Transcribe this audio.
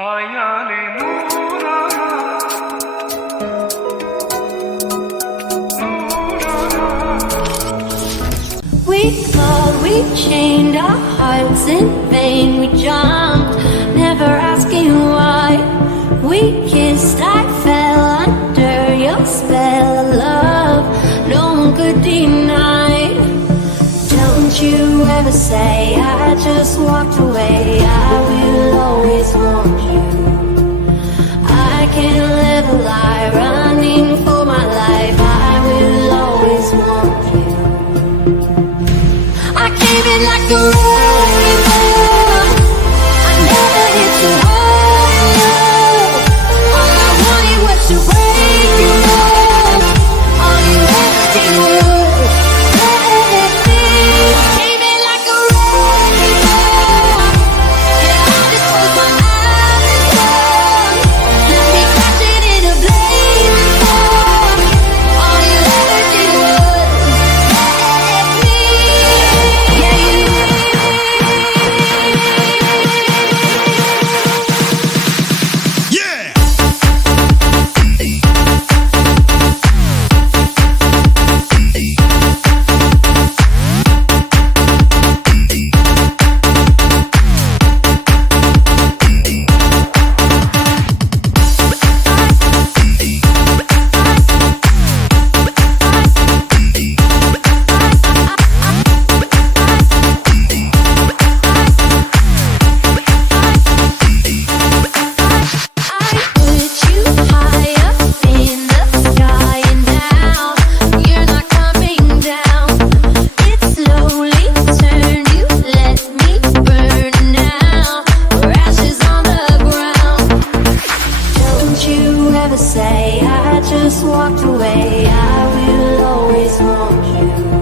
आयाले नूराना We fought, we chained our hearts in vain. We jumped, never asking why. We kissed, I fell under your spell of love. No one could deny. Don't you ever say I just walked away. I will always want you. I can't live a lie, running for my life. I will always want you. I came in like a wrecking ball. I never hit too hard. All I wanted was to break you off. All you ever did was let me. Came in like a wrecking ball. Yeah, I just closed my eyes and thought, let me catch it in a blazing storm. All you ever did was let me. Yeah, say I just walked away. I will always want you.